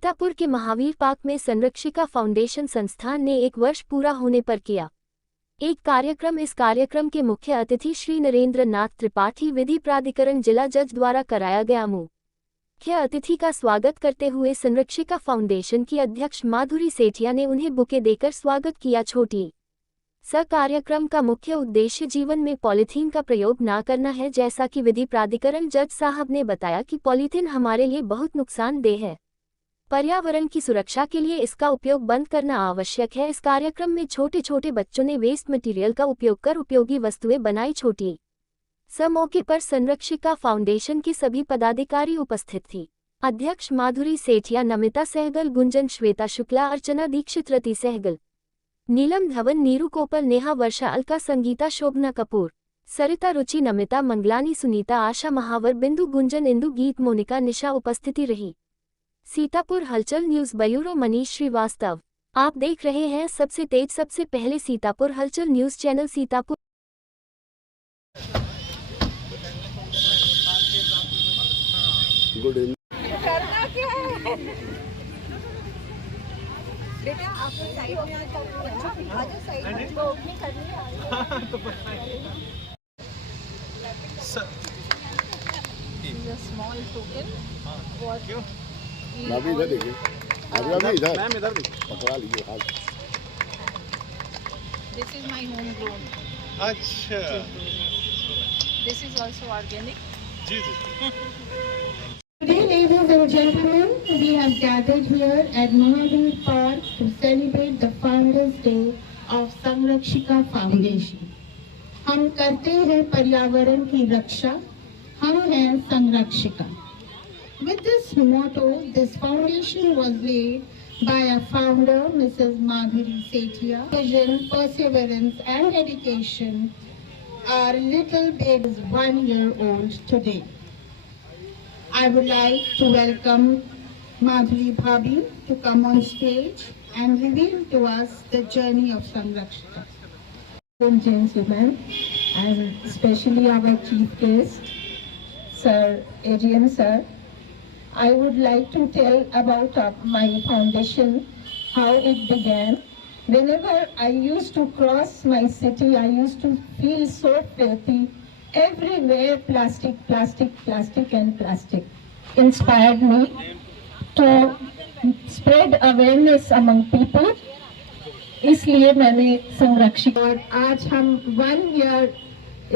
सीतापुर के महावीर पार्क में संरक्षिका फाउंडेशन संस्थान ने 1 वर्ष पूरा होने पर किया एक कार्यक्रम। इस कार्यक्रम के मुख्य अतिथि श्री नरेंद्र नाथ त्रिपाठी विधि प्राधिकरण जिला जज द्वारा कराया गया मुख्य अतिथि का स्वागत करते हुए संरक्षिका फाउंडेशन की अध्यक्ष माधुरी सेठिया ने उन्हें बुके देकर स्वागत किया। छोटी स कार्यक्रम का मुख्य उद्देश्य जीवन में पॉलीथीन का प्रयोग न करना है। जैसा कि विधि प्राधिकरण जज साहब ने बताया कि पॉलीथीन हमारे लिए बहुत नुकसानदेह है, पर्यावरण की सुरक्षा के लिए इसका उपयोग बंद करना आवश्यक है। इस कार्यक्रम में छोटे छोटे बच्चों ने वेस्ट मटेरियल का उपयोग कर उपयोगी वस्तुएं बनाई। छोटी स मौके पर संरक्षिका फाउंडेशन की सभी पदाधिकारी उपस्थित थी। अध्यक्ष माधुरी सेठिया, नमिता सहगल, गुंजन, श्वेता शुक्ला, अर्चना दीक्षित, रति सहगल, नीलम धवन, नीरू कोपल, नेहा, वर्षा, अलका, संगीता, शोभना कपूर, सरिता, रुचि, नमिता, मंगलानी, सुनीता, आशा, महावर, बिंदु, गुंजन, इंदु, गीत, मोनिका, निशा उपस्थिति रही। सीतापुर हलचल न्यूज़ ब्यूरो मनीष श्रीवास्तव। आप देख रहे हैं सबसे तेज सबसे पहले सीतापुर हलचल news channel Sitapur. Good evening. करना क्या है बेटा, आप साइड में आ जाओ, साइड में तो ओपनिंग करनी है तो स्मॉल टोकन क्यों अभी इधर देखिए, अभी इधर मैम, इधर पकड़ा लीजिए हाथ। This is my home grown. अच्छा, दिस इज आल्सो ऑर्गेनिक। जी जी। Today, ladies and gentlemen, we have gathered here at Mahavir Park to celebrate the Founders Day of Sanrakshika Foundation. हम करते हैं पर्यावरण की रक्षा, हम हैं संरक्षिका। With this motto, this foundation was laid by our founder, Mrs. Madhuri Setia. Vision, perseverance, and dedication. Our little baby is 1 year old today. I would like to welcome Madhuri Bhabhi to come on stage and reveal to us the journey of Sanrakshika. Gentlemen, and especially our chief guest, Sir AGM Sir, I would like to tell about my foundation, how it began. Whenever I used to cross my city, I used to feel so filthy. Everywhere plastic, plastic, plastic and plastic. Inspired me to spread awareness among people. इसलिए मैंने संरक्षित, और आज हम 1 year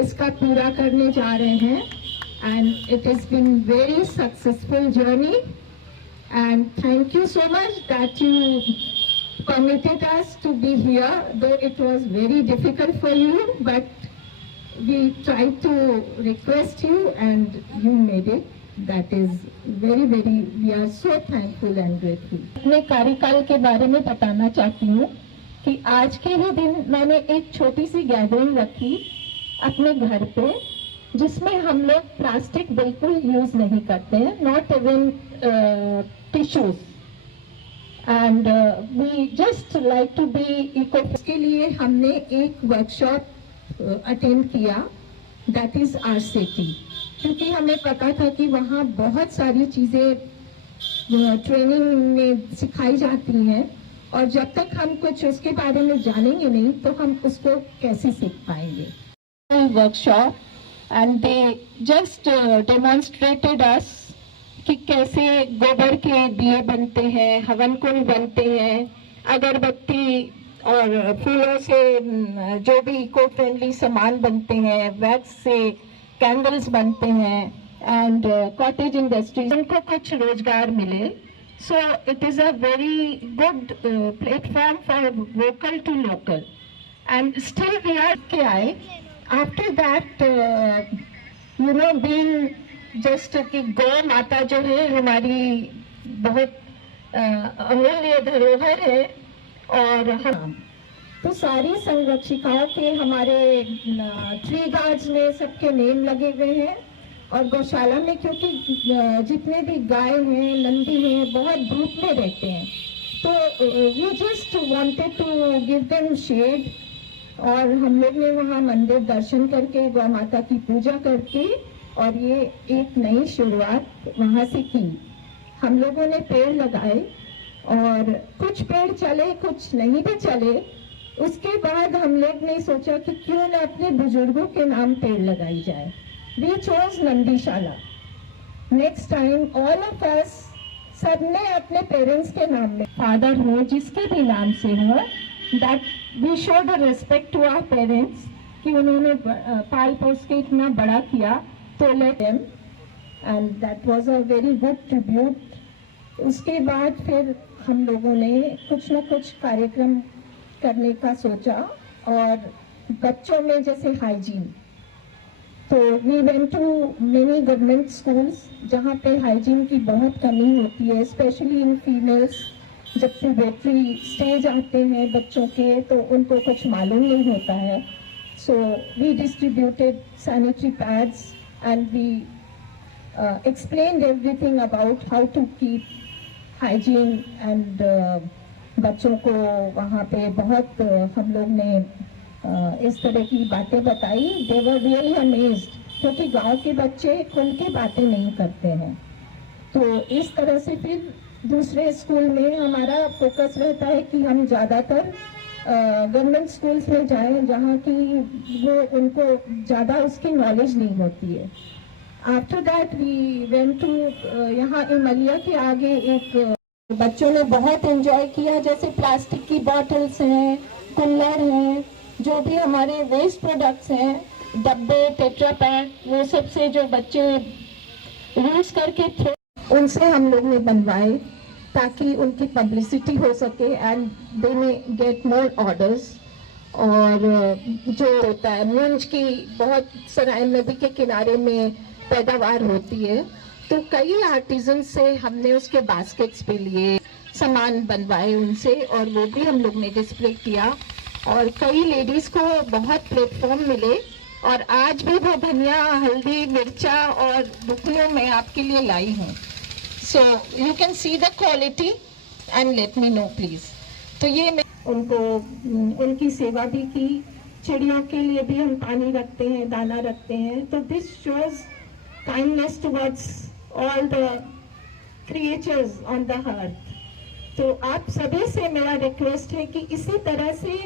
इसका पूरा करने जा रहे हैं। And it has been very successful journey. And thank you so much that you permitted us to be here, though it was very difficult for you, but we tried to request you and you made it. That is very, we are so thankful and grateful. अपने कार्यकाल के बारे में बताना चाहती हूँ कि आज के ही दिन मैंने एक छोटी सी गैदरिंग रखी अपने घर पे, जिसमें हम लोग प्लास्टिक बिल्कुल यूज नहीं करते हैं, not even tissues, and we just like to be eco. के लिए हमने एक वर्कशॉप अटेंड किया, दैट इज RCT, क्योंकि हमें पता था कि वहाँ बहुत सारी चीज़ें ट्रेनिंग में सिखाई जाती हैं, और जब तक हम कुछ उसके बारे में जानेंगे नहीं तो हम उसको कैसे सीख पाएंगे। Workshop and they just demonstrated us कि कैसे गोबर के दिए बनते हैं, हवन कुंड बनते हैं, अगरबत्ती और फूलों से जो भी इको फ्रेंडली सामान बनते हैं, वैक्स से कैंडल्स बनते हैं, एंड कॉटेज इंडस्ट्रीज, उनको कुछ रोजगार मिले। So it is a very good platform for vocal to local, and still we are के आए after that, you know, being just कि गौ माता जो है हमारी बहुत अमूल्य धरोहर है। और हम तो सारी संरक्षिकाओं के हमारे ट्री गार्ड्स में सबके नेम लगे हुए हैं, और गौशाला में क्योंकि जितने भी गाय हैं, नंदी हैं, बहुत धूप में रहते हैं, तो we just wanted to give them shade. और हम लोग ने वहाँ मंदिर दर्शन करके, गौ माता की पूजा करके, और ये एक नई शुरुआत वहाँ से की। हम लोगों ने पेड़ लगाए और कुछ पेड़ चले, कुछ नहीं भी चले। उसके बाद हम लोग ने सोचा कि क्यों ना अपने बुजुर्गों के नाम पेड़ लगाई जाए। We chose Nandishala. Next time all of us, सबने अपने पेरेंट्स के नाम में, फादर हो जिसके भी नाम से हो, that we showed a respect to our parents कि उन्होंने पाल पोस के इतना बड़ा किया, तो let them, and that was a very good tribute. उसके बाद फिर हम लोगों ने कुछ ना कुछ कार्यक्रम करने का सोचा, और बच्चों में जैसे हाइजीन, तो we went to many government schools जहाँ पे हाइजीन की बहुत कमी होती है, स्पेशली इन फीमेल्स। जब प्यूबर्टी स्टेज आते हैं बच्चों के तो उनको कुछ मालूम नहीं होता है। So we distributed sanitary pads and we explained everything about how to keep hygiene and बच्चों को वहाँ पे बहुत हम लोग ने इस तरह की बातें बताई। They were really amazed, क्योंकि गांव के बच्चे खुल के बातें नहीं करते हैं। तो इस तरह से फिर दूसरे स्कूल में हमारा फोकस रहता है कि हम ज़्यादातर गवर्नमेंट स्कूल्स में जाएं जहाँ की वो उनको ज़्यादा उसकी नॉलेज नहीं होती है। After that we went to, यहाँ इमलिया के आगे एक बच्चों ने बहुत एंजॉय किया, जैसे प्लास्टिक की बॉटल्स हैं, कुल्लर हैं, जो भी हमारे वेस्ट प्रोडक्ट्स हैं, डब्बे, टेट्रा पैक, वो सब से जो बच्चे यूज करके थे उनसे हम लोग ने बनवाए ताकि उनकी पब्लिसिटी हो सके and they may get more orders. और जो होता है मूंज की बहुत सराय नदी के किनारे में पैदावार होती है, तो कई आर्टिजन से हमने उसके बास्केट्स पे लिए, सामान बनवाए उनसे, और वो भी हम लोग ने डिस्प्ले किया। और कई लेडीज को बहुत प्लेटफॉर्म मिले, और आज भी वो धनिया, हल्दी, मिर्चा और बुकलियों में आपके लिए लाई हूँ। So you can see the quality and let me know please. तो ये मैं उनको उनकी सेवा भी की। चिड़ियों के लिए भी हम पानी रखते हैं, दाना रखते हैं। तो this shows kindness towards all the creatures on the earth. तो आप सभी से मेरा रिक्वेस्ट है कि इसी तरह से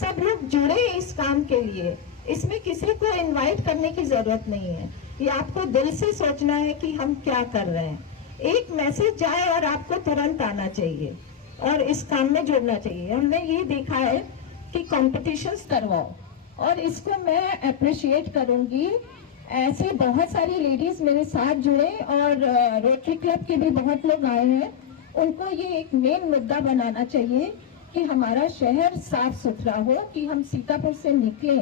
सब लोग जुड़े इस काम के लिए। इसमें किसी को इनवाइट करने की जरूरत नहीं है, ये आपको दिल से सोचना है कि हम क्या कर रहे हैं। एक मैसेज जाए और आपको तुरंत आना चाहिए और इस काम में जुड़ना चाहिए। हमने ये देखा है कि कॉम्पिटिशन्स करवाओ, और इसको मैं अप्रिशिएट करूंगी। ऐसे बहुत सारी लेडीज मेरे साथ जुड़े, और रोटरी क्लब के भी बहुत लोग आए हैं। उनको ये एक मेन मुद्दा बनाना चाहिए कि हमारा शहर साफ सुथरा हो, कि हम सीतापुर से निकले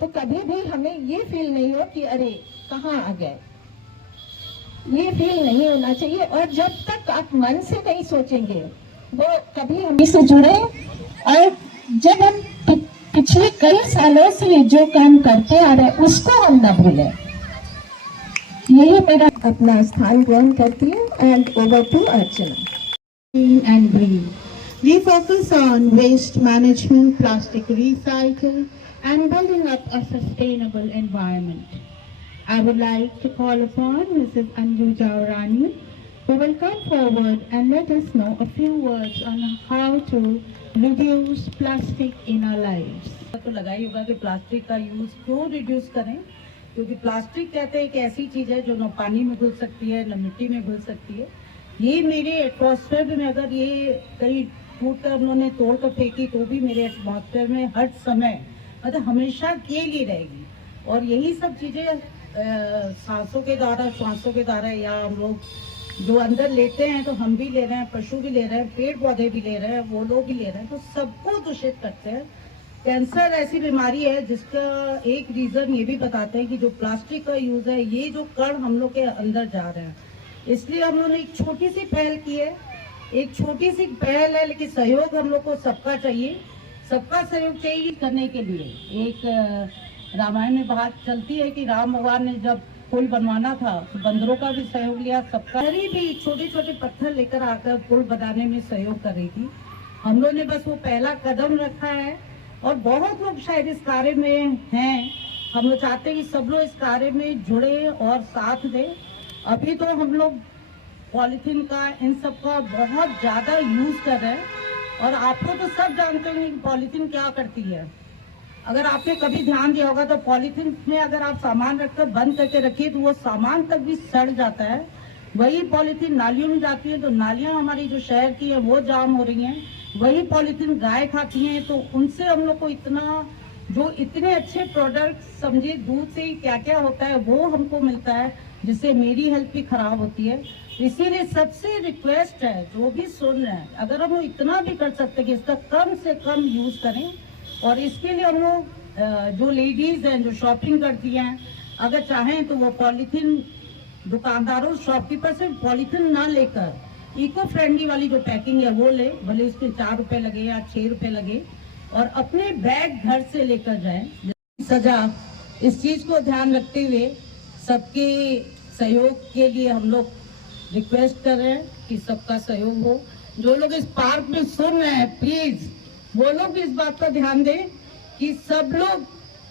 तो कभी भी हमें ये फील नहीं हो कि अरे कहाँ आ गए, ये फील नहीं होना चाहिए। और जब तक आप मन से नहीं सोचेंगे, वो कभी हम इससे जुड़े, और जब हम पिछले कई सालों से जो काम करते आ रहे हैं उसको हम न भूलें। यही मेरा अपना स्थान ग्रहण करती हूँ। And over to Archana. And breathe. We focus on waste management, plastic recycle, and building up a sustainable environment. I would like to call upon Mrs. Anju Jaurani, who will come forward and let us know a few words on how to reduce plastic in our lives. तो लगा ही होगा कि plastic का use क्यों reduce करें, क्योंकि plastic कहते हैं एक ऐसी चीज है जो न पानी में घुल सकती है न मिट्टी में घुल सकती है। ये मेरे एटमॉस्फेयर में अगर ये कहीं टूट कर उन्होंने तोड़ कर फेंकी तो भी मेरे एटमॉस्फेयर में हर समय मतलब हमेशा के लिए रहेगी। और यही सब चीजें सांसों के द्वारा या हम लोग जो अंदर लेते हैं, तो हम भी ले रहे हैं, पशु भी ले रहे हैं, पेड़ पौधे भी ले रहे हैं, वो लोग भी ले रहे हैं, तो सबको दूषित करते हैं। कैंसर ऐसी बीमारी है जिसका एक रीजन ये भी बताते हैं कि जो प्लास्टिक का यूज है, ये जो कण हम लोग के अंदर जा रहे हैं। इसलिए हम लोगों ने एक छोटी सी पहल की है, एक छोटी सी पहल है, लेकिन सहयोग हम लोग को सबका चाहिए, सबका सहयोग चाहिए करने के लिए। एक रामायण में बात चलती है कि राम भगवान ने जब पुल बनवाना था तो बंदरों का भी सहयोग लिया, सबका भी छोटे छोटे पत्थर लेकर आकर पुल बनाने में सहयोग कर रही थी। हम लोग ने बस वो पहला कदम रखा है, और बहुत लोग शायद इस कार्य में हैं। हम लोग चाहते हैं कि सब लोग इस कार्य में जुड़े और साथ दें। अभी तो हम लोग पॉलीथीन का, इन सब का बहुत ज़्यादा यूज़ कर रहे हैं। और आपको तो सब जानते होंगे कि पॉलीथीन क्या करती है। अगर आपने कभी ध्यान दिया होगा तो पॉलीथीन में अगर आप सामान रखकर बंद करके रखिए तो वो सामान तक भी सड़ जाता है। वही पॉलीथीन नालियों में जाती है तो नालियाँ हमारी जो शहर की है वो जाम हो रही हैं। वही पॉलीथीन गाय खाती हैं तो उनसे हम लोग को इतने अच्छे प्रोडक्ट, समझिए दूध से ही क्या क्या होता है वो हमको मिलता है, जिससे मेरी हेल्थ भी खराब होती है। इसीलिए सबसे रिक्वेस्ट है, जो भी सुन रहे हैं, अगर हम इतना भी कर सकते हैं कि इसका कम से कम यूज करें। और इसके लिए हम लोग जो लेडीज हैं जो शॉपिंग करती हैं, अगर चाहें तो वो पॉलीथीन दुकानदारों, शॉपकीपर से पॉलीथीन ना लेकर इको फ्रेंडली वाली जो पैकिंग है वो ले, भले इसके 4 रुपए लगे या 6 रुपए लगे, और अपने बैग घर से लेकर जाएं। सजा, इस चीज को ध्यान रखते हुए सबके सहयोग के लिए हम लोग रिक्वेस्ट कर रहे हैं कि सबका सहयोग हो। जो लोग इस पार्क में सुन रहे हैं, प्लीज वो लोग इस बात का ध्यान दें कि सब लोग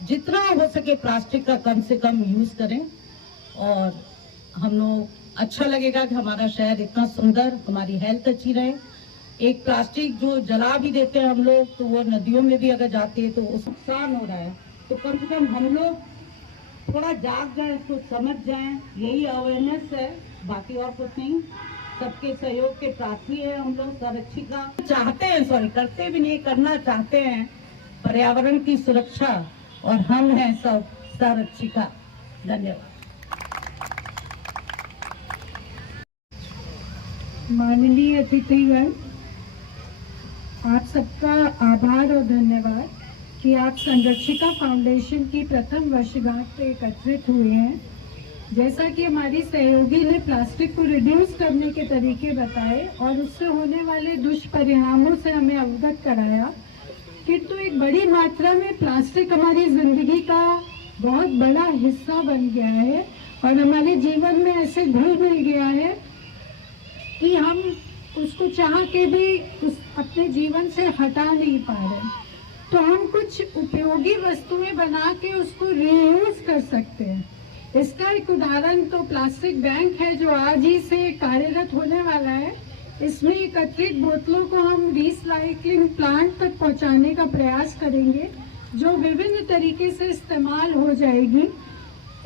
जितना हो सके प्लास्टिक का कम से कम यूज करें। और हम लोग अच्छा लगेगा कि हमारा शहर इतना सुंदर, हमारी हेल्थ अच्छी रहे। एक प्लास्टिक जो जला भी देते हैं हम लोग तो वो नदियों में भी अगर जाती है तो वो नुकसान हो रहा है। तो कम से कम हम लोग थोड़ा जाग जाए, इसको समझ जाएं, यही अवेयरनेस है, बाकी और कुछ नहीं। सबके सहयोग के प्रार्थी है हम लोग। संरक्षिका चाहते हैं, सॉरी करते भी नहीं, करना चाहते हैं पर्यावरण की सुरक्षा, और हम हैं सब संरक्षिका। धन्यवाद। माननीय अतिथिगण, आप सबका आभार और धन्यवाद कि आप संरक्षिका फाउंडेशन की प्रथम वर्षगांठ पे एकत्रित हुए हैं। जैसा कि हमारी सहयोगी ने प्लास्टिक को रिड्यूस करने के तरीके बताए और उससे होने वाले दुष्परिणामों से हमें अवगत कराया, किंतु एक बड़ी मात्रा में प्लास्टिक हमारी जिंदगी का बहुत बड़ा हिस्सा बन गया है और हमारे जीवन में ऐसे घुल मिल गया है कि हम उसको चाह के भी अपने जीवन से हटा नहीं पा रहे। तो हम कुछ उपयोगी वस्तुएं बना के उसको रीयूज कर सकते हैं। इसका एक उदाहरण तो प्लास्टिक बैंक है जो आज ही से कार्यरत होने वाला है। इसमें एकत्रित बोतलों को हम रिसाइकलिंग प्लांट तक पहुंचाने का प्रयास करेंगे, जो विभिन्न तरीके से इस्तेमाल हो जाएगी।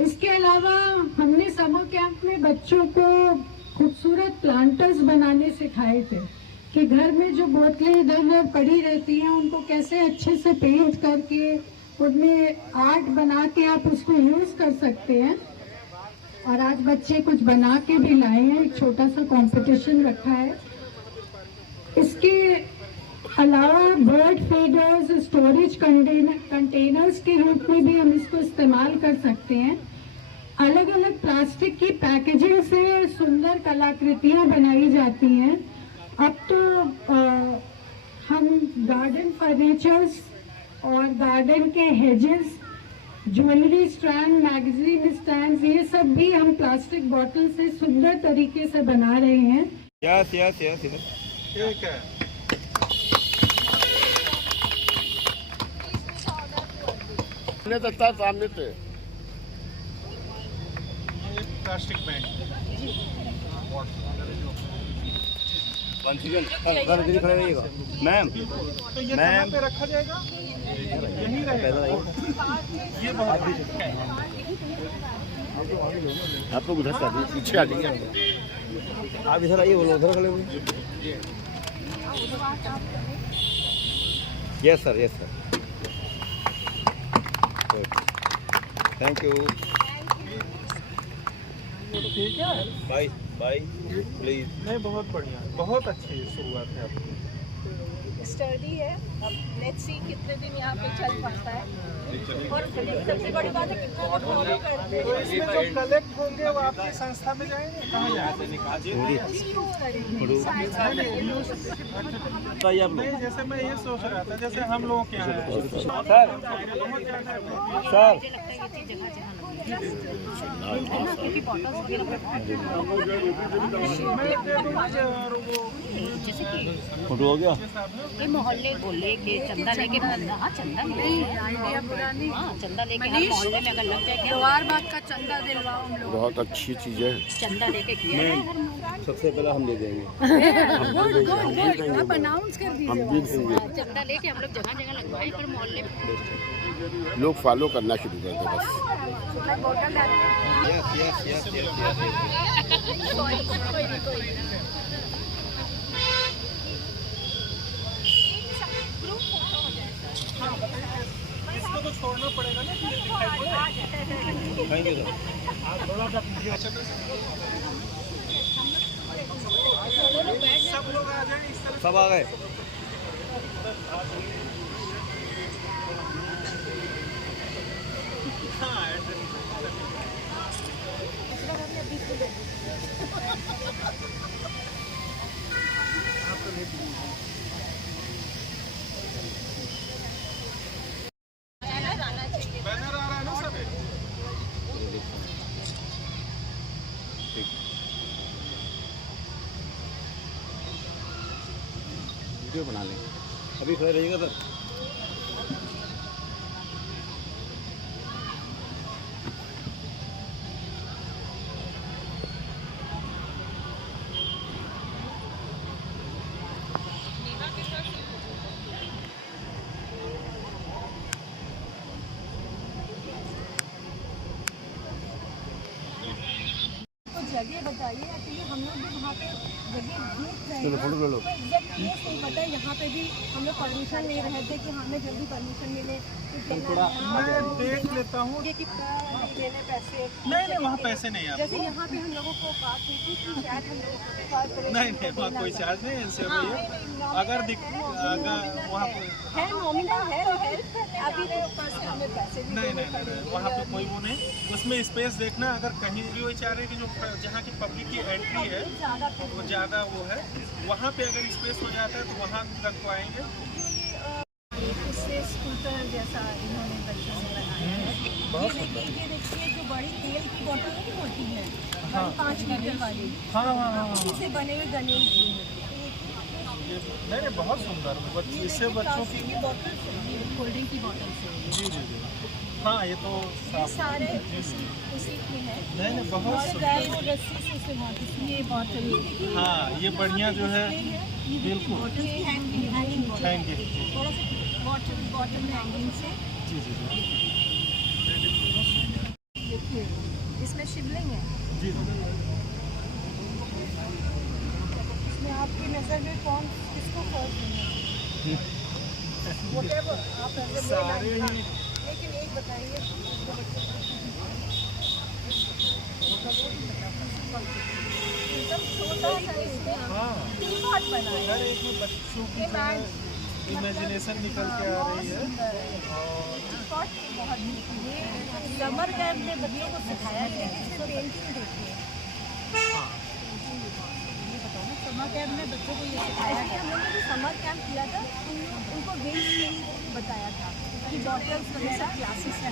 इसके अलावा हमने समर कैंप में बच्चों को खूबसूरत प्लांटर्स बनाने सिखाए थे कि घर में जो बोतलें इधर उधर पड़ी रहती हैं उनको कैसे अच्छे से पेंट करके उनमें आर्ट बना के आप उसको यूज कर सकते हैं। और आज बच्चे कुछ बना के भी लाए हैं, एक छोटा सा कंपटीशन रखा है। इसके अलावा बर्ड फीडर्स, स्टोरेज कंटेनर्स के रूप में भी हम इसको इस्तेमाल कर सकते हैं। अलग अलग प्लास्टिक की पैकेजिंग से सुंदर कलाकृतियां बनाई जाती हैं। अब तो हम गार्डन फर्नीचर्स और गार्डन के hedges, jewellery stand, magazine stand, ये सब भी हम प्लास्टिक बोतल से सुंदर तरीके से बना रहे हैं। यस यस यस यस, ठीक है। सामने से प्लास्टिक बैग मैम, तो ये कहाँ पे रखा जाएगा? यहीं रहेगा। ये बहुत आप लोग उधर से पीछे आ जाइए। आप इधर आइए, बोलो उधर खड़े हुए। Yes sir, yes sir, thank you. ठीक है, बाय बाय प्लीज। नहीं बहुत बढ़िया, बहुत अच्छी शुरुआत है आपकी। स्टडी है। अब लेट्स सी कितने दिन यहाँ पे चल पाता है। और सबसे बड़ी बात है कि कोड फॉलो करते तो हैं। इसमें जो कलेक्ट होंगे वो आपकी संस्था में जाएंगे, कहाँ जाएंगे? नहीं, जैसे मैं ये सोच रहा था, जैसे हम लोग के यहाँ सर क्योंकि बॉटल्स फोटो हो गया। ये मोहल्ले बोले कि चंदा लेके चंदा नहीं आइडिया पुरानी चंदा लेके हर मोहल्ले में अगर लग जाए द्वार बाग का चंदा दिलवाओ हम लोग। बहुत अच्छी चीज है। चंदा लेके किया है सबसे पहले हम दे देंगे। आप अनाउंस कर हम भी देंगे। चंदा लेके हम लोग जगह जगह लगवाए पर मोहल्ले में लोग फॉलो करना शुरू कर दे बस। इसको तो छोड़ना पड़ेगा ना, फिर दिखाई पड़े। Thank you sir. सब लोग आ जाए इस तरह। सब आ गए। बैनर आ रहा है ना सब। वीडियो बना लेंगे। अभी खड़े रहिएगा सर। जगह बताइए एक्चुअली हम लोग भी वहाँ पे जगह देख रहे हैं फोटो ले लो। तो एग्जैक्ट प्लेस नहीं पता है। यहाँ पे भी हम लोग परमिशन ले रहे थे कि हमें जल्दी परमिशन मिले। मैं देख लेता हूँ। ये कितना लेने पैसे नहीं वहाँ पैसे नहीं आते। जैसे यहाँ पे हम लोगों को बात हुई थी कि शायद हम लोगों को बात करें। नहीं वहाँ कोई चार्ज नहीं है इससे भैया। अगर वहाँ पे है नॉमिनल है अभी तो फर्स्ट हमें पैसे भी नहीं वहाँ पे कोई वो नहीं। उसमें स्पेस देखना, अगर कहीं भी वो चाह रहे कि जो जहाँ की पब्लिक की एंट्री है वो ज़्यादा वो है, वहाँ पे अगर स्पेस हो जाता है तो वहाँ लगवाएंगे। इससे स्कूटर जैसा इन्होंने बच्चों ने बनाया है। ये देखिए जो बड़ी तेल की बोतल नहीं होती है, 5 लीटर वाली, उसी से बने हुए गणेश जी। नहीं बहुत सुंदर। इससे बच्चों की कोल्ड ड्रिंक की बोतल से। जी जी जी हाँ ये तो ये सारे उसी के हैं। नहीं बहुत और गाय को रस्सी से उसे बांधती ये बोतल। हाँ ये बढ़िया जो है बिल्कुल हैंगिंग हैंगिंग। थोड़ा सा बॉटल में हैंगिंग से। जी जी जी देखिए इसमें शिवलिंग है। जी इसमें आपकी नज़र में कौन किसको फर्क नहीं है Whatever, आप सारे ही। लेकिन एक बताइए एकदम छोटा सा इसमें हाँ 3 पार्ट बनाया हर एक में बच्चों की इमेजिनेशन निकल के आ रही है। और बहुत समर कैंप में बच्चों को सिखाया गया है। इसमें पेंटिंग देखिए। समर कैंप में बच्चों को ये सिखाया गया। हम लोगों ने समर कैंप किया था, उनको गेम्स में बताया था कि बॉटल्स हमेशा क्लासेस है।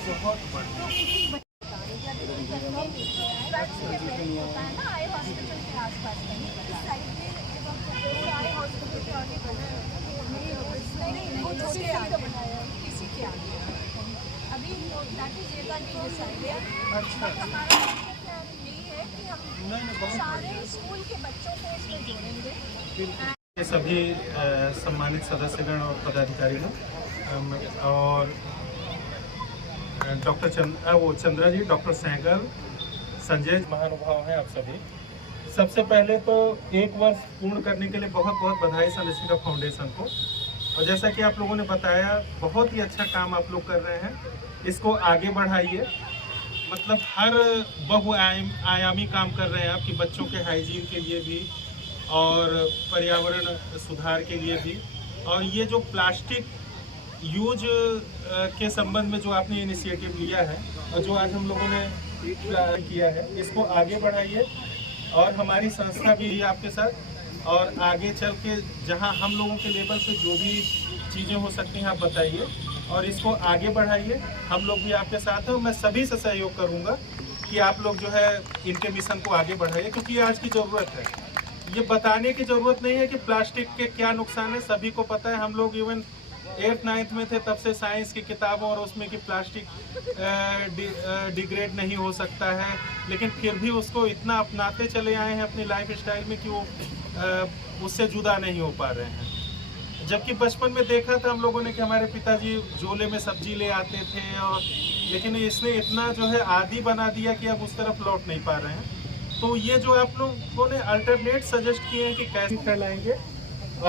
होता है ना आई हॉस्पिटल के आसपास कहीं इस साइड में जब आप आई हॉस्पिटल के आगे वो छोटे आगे बनाया है किसी के आगे अभी दैट इज ये डिसाइडेड। हमारा यही है कि हम सारे स्कूल के बच्चों को इसमें जोड़ेंगे। ये सभी सम्मानित सदस्यगण और पदाधिकारीगण और डॉक्टर चंद्रा जी, डॉक्टर सहगल, संजय महानुभाव हैं आप सभी। सबसे पहले तो 1 वर्ष पूर्ण करने के लिए बहुत बहुत बधाई संरक्षिका फाउंडेशन को। और जैसा कि आप लोगों ने बताया बहुत ही अच्छा काम आप लोग कर रहे हैं, इसको आगे बढ़ाइए। मतलब हर बहुआयामी काम कर रहे हैं आप कि बच्चों के हाइजीन के लिए भी और पर्यावरण सुधार के लिए भी। और ये जो प्लास्टिक यूज के संबंध में जो आपने इनिशिएटिव लिया है और जो आज हम लोगों ने किया है, इसको आगे बढ़ाइए। और हमारी संस्था भी है आपके साथ, और आगे चल के जहां हम लोगों के लेवल पे जो भी चीज़ें हो सकती हैं आप बताइए। और इसको आगे बढ़ाइए। हम लोग भी आपके साथ हैं और मैं सभी से सहयोग करूंगा कि आप लोग जो है इनके मिशन को आगे बढ़ाइए, क्योंकि ये आज की ज़रूरत है। ये बताने की ज़रूरत नहीं है कि प्लास्टिक के क्या नुकसान है, सभी को पता है। हम लोग इवन 8th-9th में थे तब से साइंस की किताबों और उसमें कि प्लास्टिक डिग्रेड नहीं हो सकता है, लेकिन फिर भी उसको इतना अपनाते चले आए हैं अपनी लाइफ स्टाइल में कि वो उससे जुदा नहीं हो पा रहे हैं। जबकि बचपन में देखा था हम लोगों ने कि हमारे पिताजी झोले में सब्जी ले आते थे, और लेकिन इसने इतना जो है आदी बना दिया कि अब उस तरफ लौट नहीं पा रहे हैं। तो ये जो आप लोगों ने अल्टरनेट सजेस्ट किए हैं कि कैसे फैलाएंगे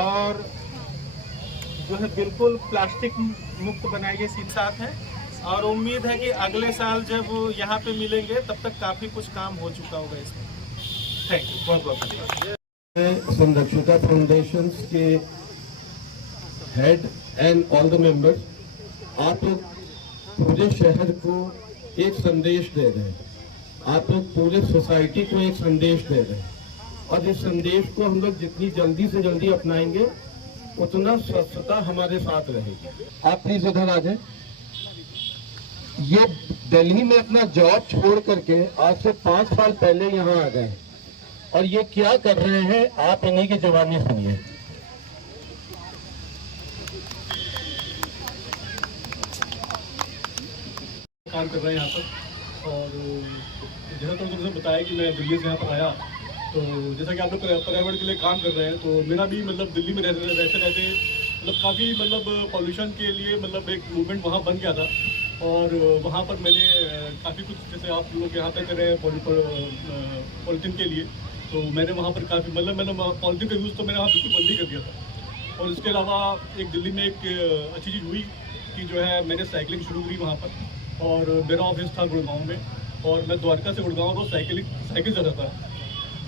और जो है बिल्कुल प्लास्टिक मुक्त बनाइए, सीधे साथ हैं। और उम्मीद है कि अगले साल जब यहाँ पे मिलेंगे तब तक काफ़ी कुछ काम हो चुका होगा इसमें। थैंक यू, बहुत बहुत धन्यवाद। संरक्षिका फाउंडेशन के head and all the members, आप लोग पूरे शहर को एक संदेश दे रहे हैं, आप लोग पूरे सोसाइटी को एक संदेश दे रहे हैं, और इस संदेश को हम लोग जितनी जल्दी से जल्दी अपनाएंगे उतना स्वच्छता हमारे साथ रहेगी। आप प्लीज उधर आ जाए। ये दिल्ली में अपना जॉब छोड़ करके आज से 5 साल पहले यहाँ आ गए, और ये क्या कर रहे हैं आप इन्हीं की जुबानी सुनिए। काम कर रहे हैं यहाँ पर, और जैसा तो तुमने बताया कि मैं दिल्ली से यहाँ पर आया, तो जैसा कि आप लोग पर्यावरण के लिए काम कर रहे हैं, तो मेरा भी मतलब दिल्ली में रहते रहते मतलब काफ़ी मतलब पॉल्यूशन के लिए मतलब एक मूवमेंट वहाँ बन गया था, और वहाँ पर मैंने काफ़ी कुछ, जैसे आप लोग यहाँ पे कर रहे हैं पॉलीथीन के लिए, तो मैंने वहाँ पर काफ़ी मतलब मैंने पॉलीथीन का यूज़ तो मैंने वहाँ बिल्कुल बंद ही कर दिया था। और इसके अलावा एक दिल्ली में एक अच्छी चीज़ हुई कि जो है मैंने साइकिलिंग शुरू करी वहाँ पर, और मेरा ऑफिस था गुड़गांव में, और मैं द्वारका से गुड़गांव को साइकिल जाता था,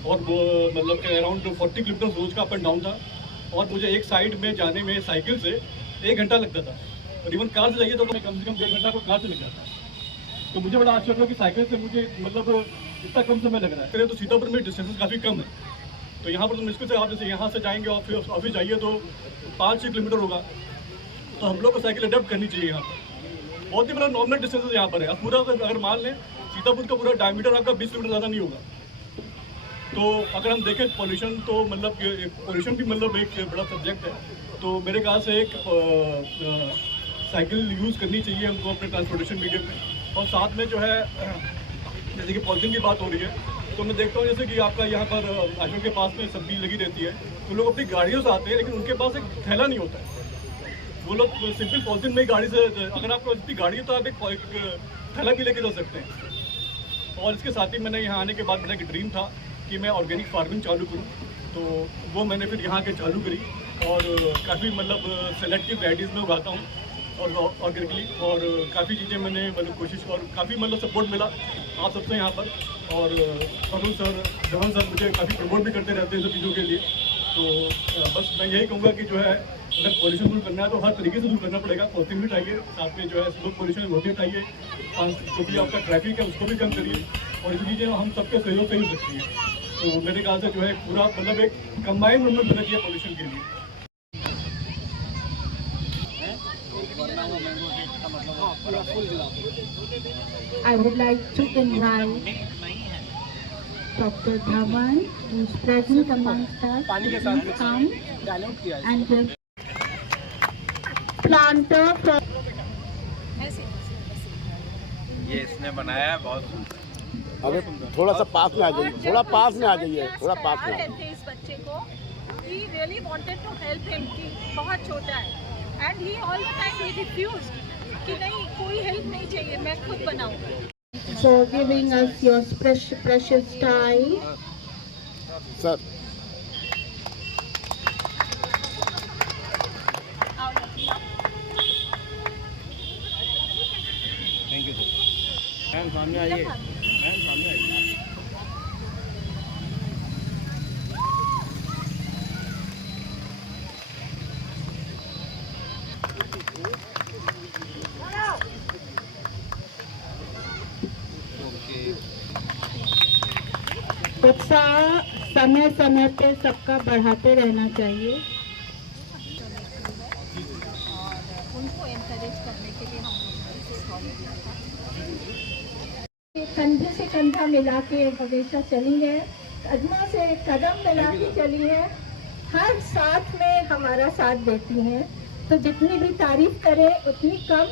और वो मतलब कि अराउंड 40 किलोमीटर रोज का अप एंड डाउन था, और मुझे एक साइड में जाने में साइकिल से 1 घंटा लगता था, और इवन कार से जाइए तो मैं कम से कम 1.5 घंटा को कार से लग जाता। तो मुझे बड़ा आश्चर्य हुआ कि साइकिल से मुझे मतलब इतना कम समय लग रहा है। तो सीतापुर में डिस्टेंस काफ़ी कम है, तो यहाँ पर तो मुश्किल से आप जैसे यहाँ से जाएंगे ऑफिस जाइए तो 5-6 किलोमीटर होगा, तो हम लोग को साइकिल अडेप्ट करनी चाहिए। यहाँ पर बहुत ही बड़ा नॉर्मल डिस्टेंस यहाँ पर है। अब पूरा अगर मान लें सीतापुर का पूरा डायमीटर आपका 20 किलोमीटर ज़्यादा नहीं होगा। तो अगर हम देखें पॉल्यूशन, तो मतलब पॉल्यूशन भी मतलब एक बड़ा सब्जेक्ट है, तो मेरे ख्याल से एक साइकिल यूज़ करनी चाहिए हमको अपने ट्रांसपोर्टेशन मीडियम में। और साथ में जो है जैसे कि पॉलिथीन की बात हो रही है, तो मैं देखता हूँ जैसे कि आपका यहाँ पर आश्रम के पास में सब्जी लगी रहती है, तो लोग अपनी गाड़ियों से आते हैं, लेकिन उनके पास एक थैला नहीं होता है। वो लोग सिंपल पॉलिथीन में ही गाड़ी से, अगर आपको इतनी गाड़ी है तो आप एक थैला भी लेके जा सकते हैं। और इसके साथ ही मैंने यहाँ आने के बाद मेरा एक ड्रीम था कि मैं ऑर्गेनिक फार्मिंग चालू करूँ, तो वो मैंने फिर यहाँ के चालू करी, और काफ़ी मतलब सेलेक्टिव वैराइटीज़ में उगाता हूँ और ऑर्गेनिकली, और काफ़ी चीज़ें मैंने मतलब कोशिश, और काफ़ी मतलब सपोर्ट मिला आप सबसे यहाँ पर। और अरुण सर, जवन सर मुझे काफ़ी प्रमोट भी करते रहते हैं सब चीज़ों के लिए। तो बस मैं यही कहूँगा कि जो है अगर पॉल्यूशन दूर करना है तो हर तरीके से दूर करना पड़ेगा। पॉलिथीन भी हटाइए, साथ में जो है स्मोक पॉल्यूशन वो भी हटाइए, जो भी आपका ट्रैफिक है उसको भी कम करिए, और ये चीज़ें हम सबके सहयोग से ही हो सकती है। तो मेरे ख्याल से जो है पूरा मतलब एक कंबाइंड मूवमेंट होना चाहिए पॉल्यूशन के लिए। I would like to invite Dr. Dhawan, who is present amongst us, to come and give planter from. ये इसने बनाया है, बहुत सुंदर। अरे थोड़ा सा पास में आ जाइए, थोड़ा पास में आ जाइए, थोड़ा पास में। थे इस बच्चे को, he really wanted to help him, कि बहुत छोटा है, and he all the time he refused कि नहीं, कोई हेल्प नहीं चाहिए, मैं खुद बनाऊंगा। For giving us your precious time. Sir thank you sir. Ma'am सामने आइए, मैम सामने आइए। उत्साह समय समय पे सबका बढ़ाते रहना चाहिए। उनको एनकरेज करने कंधे से कंधा मिला के हमेशा चली है, कदमों से कदम मिला के चली है, हर साथ में हमारा साथ देती हैं। तो जितनी भी तारीफ करें उतनी कम।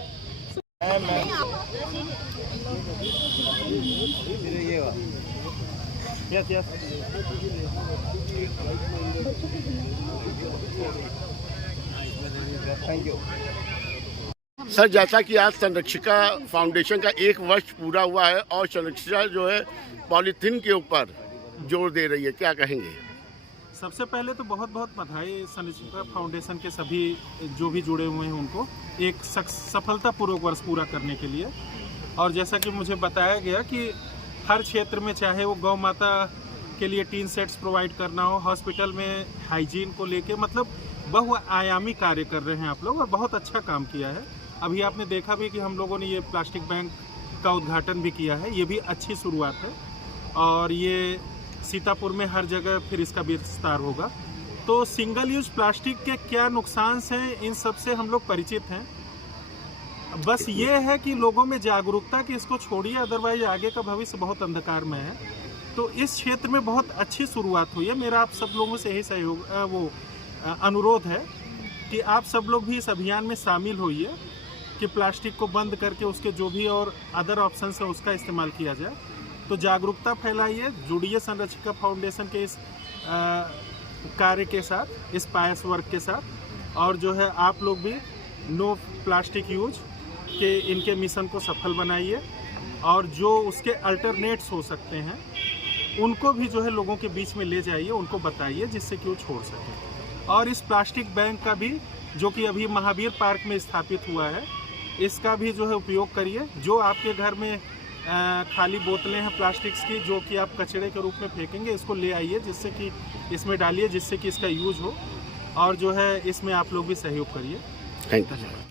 सर, जैसा कि आज संरक्षिका फाउंडेशन का 1 वर्ष पूरा हुआ है और संरक्षिका जो है पॉलीथीन के ऊपर जोर दे रही है, क्या कहेंगे? सबसे पहले तो बहुत बहुत बधाई संरक्षिका फाउंडेशन के सभी जो भी जुड़े हुए हैं उनको एक सफलतापूर्वक वर्ष पूरा करने के लिए। और जैसा कि मुझे बताया गया कि हर क्षेत्र में, चाहे वो गौ माता के लिए टीन सेट्स प्रोवाइड करना हो, हॉस्पिटल में हाइजीन को लेके, मतलब बहुआयामी कार्य कर रहे हैं आप लोग और बहुत अच्छा काम किया है। अभी आपने देखा भी कि हम लोगों ने ये प्लास्टिक बैंक का उद्घाटन भी किया है, ये भी अच्छी शुरुआत है और ये सीतापुर में हर जगह फिर इसका विस्तार होगा। तो सिंगल यूज प्लास्टिक के क्या नुकसान हैं, इन सब से हम लोग परिचित हैं। बस ये है कि लोगों में जागरूकता कि इसको छोड़िए, अदरवाइज आगे का भविष्य बहुत अंधकार में है। तो इस क्षेत्र में बहुत अच्छी शुरुआत हुई है। मेरा आप सब लोगों से यही सहयोग अनुरोध है कि आप सब लोग भी इस अभियान में शामिल होइए कि प्लास्टिक को बंद करके उसके जो भी और अदर ऑप्शंस है उसका इस्तेमाल किया जाए। तो जागरूकता फैलाइए, जुड़िए संरक्षिका फाउंडेशन के इस कार्य के साथ, इस पायस वर्क के साथ, और जो है आप लोग भी नो प्लास्टिक यूज के इनके मिशन को सफल बनाइए और जो उसके अल्टरनेट्स हो सकते हैं उनको भी जो है लोगों के बीच में ले जाइए, उनको बताइए जिससे कि वो छोड़ सकें। और इस प्लास्टिक बैंक का भी जो कि अभी महावीर पार्क में स्थापित हुआ है, इसका भी जो है उपयोग करिए। जो आपके घर में खाली बोतलें हैं प्लास्टिक्स की जो कि आप कचरे के रूप में फेंकेंगे, इसको ले आइए, जिससे कि इसमें डालिए, जिससे कि इसका यूज हो और जो है इसमें आप लोग भी सहयोग करिए। Thank you.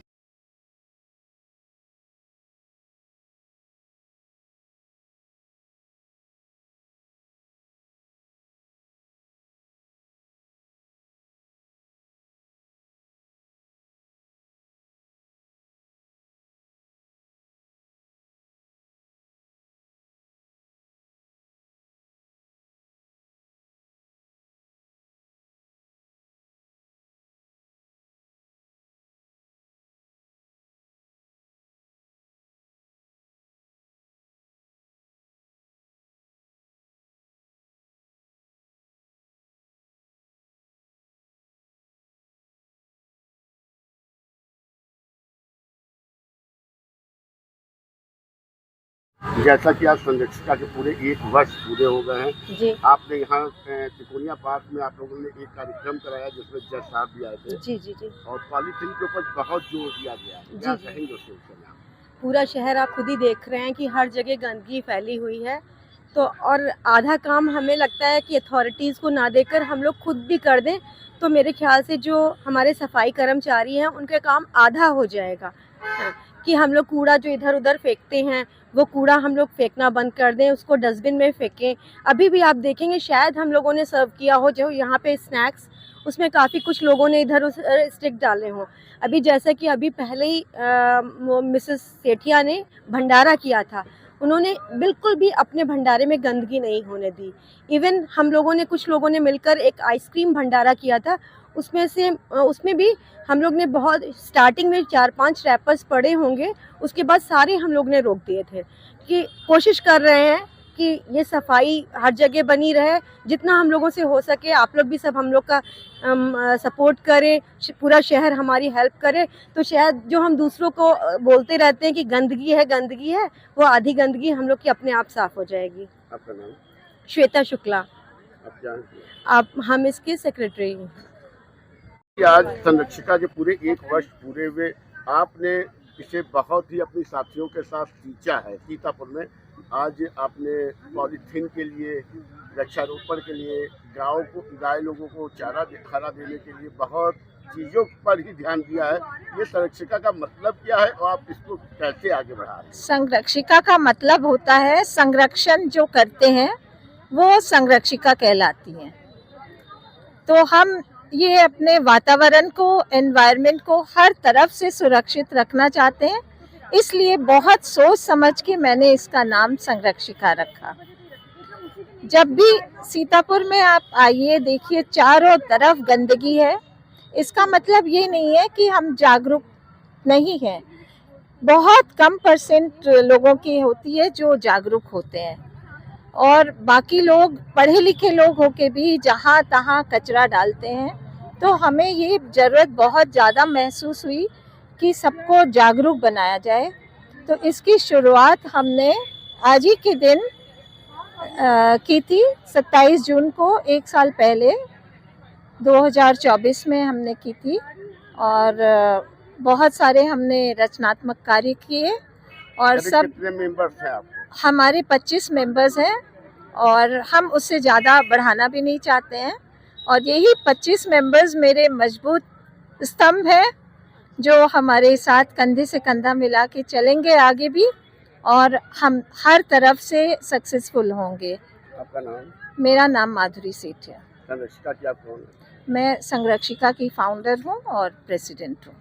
जैसा कि आज संरक्षिका के पूरे 1 वर्ष पूरे हो गए हैं जी, आपने यहाँ तिकोनिया पार्क में आप लोगों ने एक कार्यक्रम कराया जिसमें जज साहब भी आए थे जी, जी, जी, और पॉलीथीन के ऊपर बहुत जोर दिया गया है, क्या जी, जी। कहेंगे उसके ऊपर? पूरा शहर आप खुद ही देख रहे हैं कि हर जगह गंदगी फैली हुई है। तो और आधा काम हमें लगता है कि अथॉरिटीज़ को ना देकर हम लोग खुद भी कर दें, तो मेरे ख्याल से जो हमारे सफाई कर्मचारी हैं उनका काम आधा हो जाएगा। कि हम लोग कूड़ा जो इधर उधर फेंकते हैं वो कूड़ा हम लोग फेंकना बंद कर दें, उसको डस्टबिन में फेंकें। अभी भी आप देखेंगे शायद हम लोगों ने सर्व किया हो जो यहाँ पे स्नैक्स, उसमें काफ़ी कुछ लोगों ने इधर उस स्टिक डाले हों। अभी जैसे कि अभी पहले ही मिसेस सेठिया ने भंडारा किया था, उन्होंने बिल्कुल भी अपने भंडारे में गंदगी नहीं होने दी। इवन हम लोगों ने, कुछ लोगों ने मिलकर एक आइसक्रीम भंडारा किया था, उसमें भी हम लोग ने बहुत स्टार्टिंग में 4-5 रैपर्स पड़े होंगे, उसके बाद सारे हम लोग ने रोक दिए थे। कि कोशिश कर रहे हैं कि ये सफाई हर जगह बनी रहे, जितना हम लोगों से हो सके आप लोग भी सब हम लोग का सपोर्ट करें, पूरा शहर हमारी हेल्प करे, तो शायद जो हम दूसरों को बोलते रहते हैं कि गंदगी है, वो आधी गंदगी हम लोग की अपने आप साफ हो जाएगी। आपका नाम? श्वेता शुक्ला। आप जानते हैं? आप, हम इसके सेक्रेटरी हैं। आज संरक्षिका के पूरे 1 वर्ष पूरे हुए, आपने इसे बहुत ही अपनी साथियों के साथ सींचा है सीतापुर में। आज आपने पॉलीथीन के लिए, वृक्षारोपण के लिए, गाय लोगों को चारा खाना देने के लिए बहुत चीज़ों पर ही ध्यान दिया है। ये संरक्षिका का मतलब क्या है और आप इसको कैसे आगे बढ़ा रहे हैं? संरक्षिका का मतलब होता है, संरक्षण जो करते हैं वो संरक्षिका कहलाती हैं। तो हम ये अपने वातावरण को, एनवायरनमेंट को हर तरफ से सुरक्षित रखना चाहते हैं, इसलिए बहुत सोच समझ के मैंने इसका नाम संरक्षिका रखा। जब भी सीतापुर में आप आइए, देखिए चारों तरफ गंदगी है, इसका मतलब ये नहीं है कि हम जागरूक नहीं हैं। बहुत कम परसेंट लोगों की होती है जो जागरूक होते हैं, और बाकी लोग पढ़े लिखे लोग होके भी जहाँ तहाँ कचरा डालते हैं। तो हमें ये ज़रूरत बहुत ज़्यादा महसूस हुई कि सबको जागरूक बनाया जाए। तो इसकी शुरुआत हमने आज ही के दिन की थी, 27 जून को, एक साल पहले 2024 में हमने की थी। और बहुत सारे हमने रचनात्मक कार्य किए और सब। कितने मेंबर्स हैं आप? हमारे 25 मेंबर्स हैं और हम उससे ज़्यादा बढ़ाना भी नहीं चाहते हैं। और यही 25 मेंबर्स मेरे मजबूत स्तंभ हैं जो हमारे साथ कंधे से कंधा मिला के चलेंगे आगे भी, और हम हर तरफ से सक्सेसफुल होंगे। आपका नाम? मेरा नाम माधुरी सेठ है। संरक्षिका की आप कौन? मैं संरक्षिका की फाउंडर हूँ और प्रेसिडेंट हूँ।